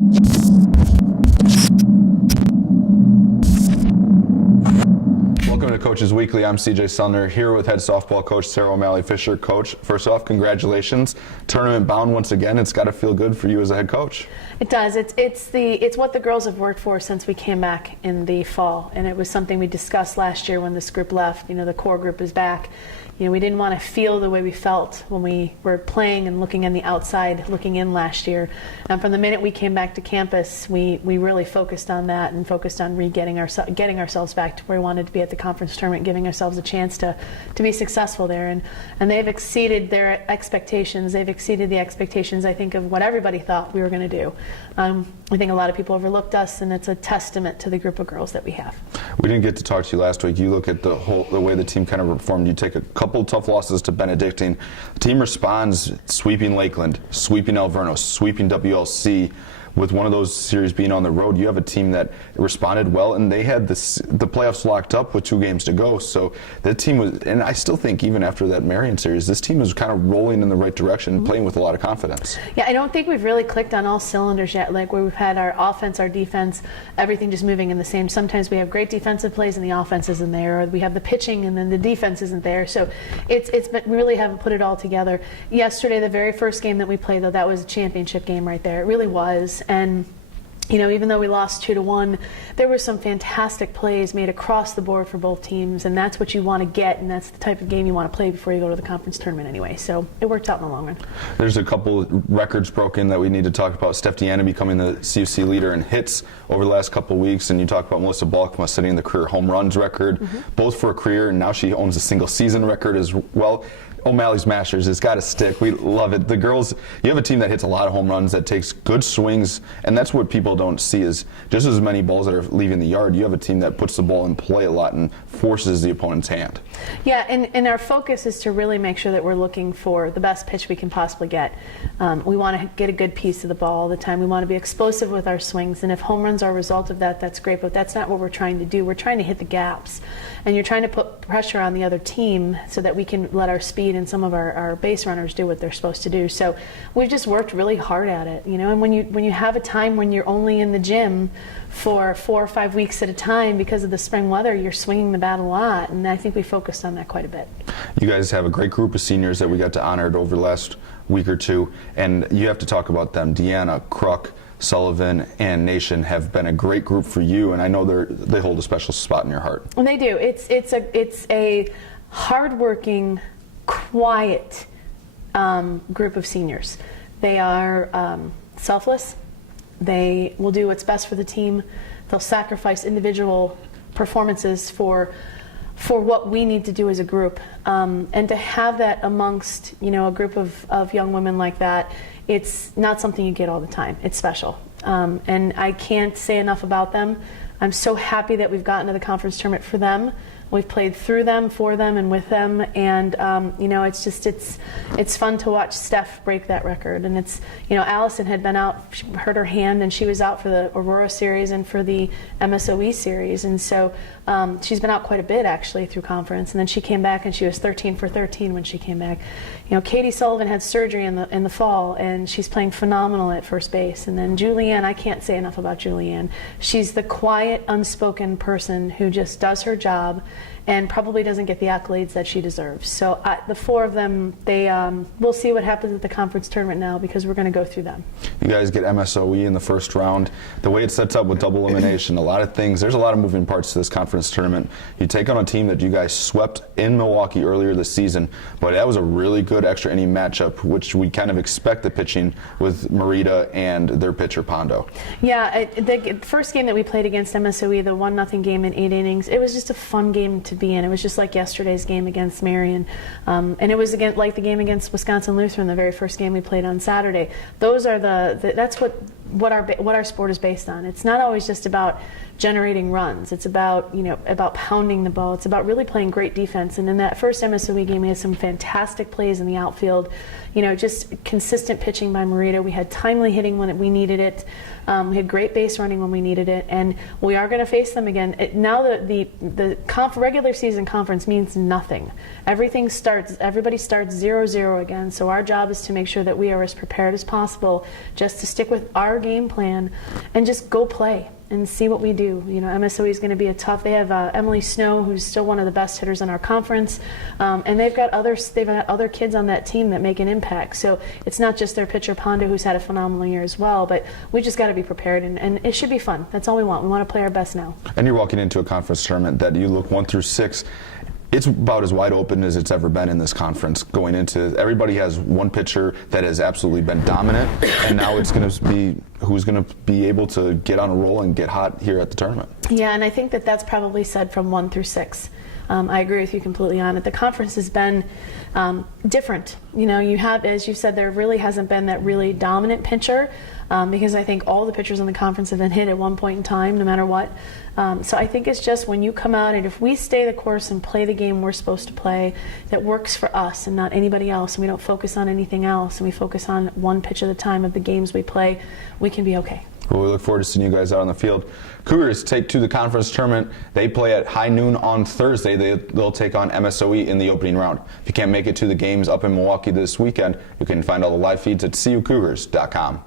Welcome to Coaches Weekly. I'm CJ Sumner here with head softball coach Sarah O'Malley Fisher. Coach, first off, congratulations. Tournament bound once again. It's got to feel good for you as a head coach. It does. It's what the girls have worked for since we came back in the fall, and it was something we discussed last year when this group left. The core group is back. We didn't want to feel the way we felt when we were playing and looking on the outside, looking in last year. And from the minute we came back to campus, we really focused on that and focused on getting ourselves back to where we wanted to be at the conference tournament, giving ourselves a chance to be successful there. And they've exceeded their expectations. They've exceeded the expectations, I think, of what everybody thought we were going to do. I think a lot of people overlooked us, and it's a testament to the group of girls that we have. We didn't get to talk to you last week. You look at the way the team kind of performed. You take a couple tough losses to Benedictine. The team responds, sweeping Lakeland, sweeping Alverno, sweeping WLC. With one of those series being on the road, you have a team that responded well, and they had the playoffs locked up with 2 games to go. So that team was, and I still think even after that Marion series, this team is kind of rolling in the right direction, playing with a lot of confidence. Yeah, I don't think we've really clicked on all cylinders yet, like where we've had our offense, our defense, everything just moving in the same. Sometimes we have great defensive plays and the offense isn't there, or we have the pitching and then the defense isn't there. So we really haven't put it all together. Yesterday, the very first game that we played, though, that was a championship game right there. It really was. And even though we lost 2-1, there were some fantastic plays made across the board for both teams, and that's what you want to get, and that's the type of game you want to play before you go to the conference tournament anyway. So it worked out in the long run. There's a couple records broken that we need to talk about. Steph Deanna becoming the CUC leader in hits over the last couple of weeks, and you talk about Melissa Balkma setting the career home runs record, both for a career, and now she owns a single season record as well. O'Malley's Masters has got to stick. We love it. The girls, you have a team that hits a lot of home runs, that takes good swings, and that's what people don't see is just as many balls that are leaving the yard. You have a team that puts the ball in play a lot and forces the opponent's hand. Yeah, and our focus is to really make sure that we're looking for the best pitch we can possibly get. We want to get a good piece of the ball all the time. We want to be explosive with our swings, and if home runs are a result of that, that's great, but that's not what we're trying to do. We're trying to hit the gaps, and you're trying to put pressure on the other team so that we can let our speed and some of our base runners do what they're supposed to do. So we've just worked really hard at it, and when you have a time when you're only in the gym for 4 or 5 weeks at a time because of the spring weather, you're swinging the bat a lot, and I think we focused on that quite a bit. You guys have a great group of seniors that we got to honor over the last week or two, and you have to talk about them. Deanna, Kruk, Sullivan, and Nation have been a great group for you, and I know they hold a special spot in your heart. And they do. It's a hardworking, quiet group of seniors. They are selfless. They will do what's best for the team. They'll sacrifice individual performances for what we need to do as a group. And to have that amongst a group of young women like that, it's not something you get all the time. It's special. And I can't say enough about them. I'm so happy that we've gotten to the conference tournament for them. We've played through them, for them, and with them, and it's fun to watch Steph break that record. And Allison had been out, she hurt her hand, and she was out for the Aurora series and for the MSOE series, and so she's been out quite a bit actually through conference. And then she came back and she was 13 for 13 when she came back. Katie Sullivan had surgery in the fall, and she's playing phenomenal at first base. And then Julianne, I can't say enough about Julianne. She's the quiet, unspoken person who just does her job and probably doesn't get the accolades that she deserves. So the 4 of them, we'll see what happens at the conference tournament now, because we're going to go through them. You guys get MSOE in the first round. The way it sets up with double elimination, a lot of things, there's a lot of moving parts to this conference tournament. You take on a team that you guys swept in Milwaukee earlier this season, but that was a really good extra inning matchup, which we kind of expect the pitching with Merida and their pitcher Pondo. Yeah, the first game that we played against MSOE, the 1-0 game in 8 innings, it was just a fun game to be in. It was just like yesterday's game against Marion, and it was like the game against Wisconsin Lutheran, the very first game we played on Saturday. Those are that's what our sport is based on. It's not always just about generating runs. It's about, about pounding the ball. It's about really playing great defense. And in that first MSOE game, we had some fantastic plays in the outfield. Just consistent pitching by Marita. We had timely hitting when we needed it. We had great base running when we needed it, and we are going to face them again. Now the regular season conference means nothing. Everybody starts 0-0 again. So our job is to make sure that we are as prepared as possible, just to stick with our game plan and just go play and see what we do. MSOE is going to be a tough. They have Emily Snow, who's still one of the best hitters in our conference, and they've got other kids on that team that make an impact. So it's not just their pitcher Ponda, who's had a phenomenal year as well. But we just got to be prepared, and it should be fun. That's all we want. We want to play our best now. And you're walking into a conference tournament that you look 1 through 6. It's about as wide open as it's ever been in this conference. Going into, everybody has one pitcher that has absolutely been dominant, and now it's going to be who's going to be able to get on a roll and get hot here at the tournament. Yeah, and I think that's probably said from 1 through 6. I agree with you completely on it. The conference has been different. You have, as you said, there really hasn't been that really dominant pitcher because I think all the pitchers in the conference have been hit at one point in time, no matter what. So I think it's just when you come out and if we stay the course and play the game we're supposed to play that works for us and not anybody else, and we don't focus on anything else, and we focus on one pitch at a time of the games we play, we can be okay. Well, we look forward to seeing you guys out on the field. Cougars take to the conference tournament. They play at high noon on Thursday. They'll take on MSOE in the opening round. If you can't make it to the games up in Milwaukee this weekend, you can find all the live feeds at CUCougars.com.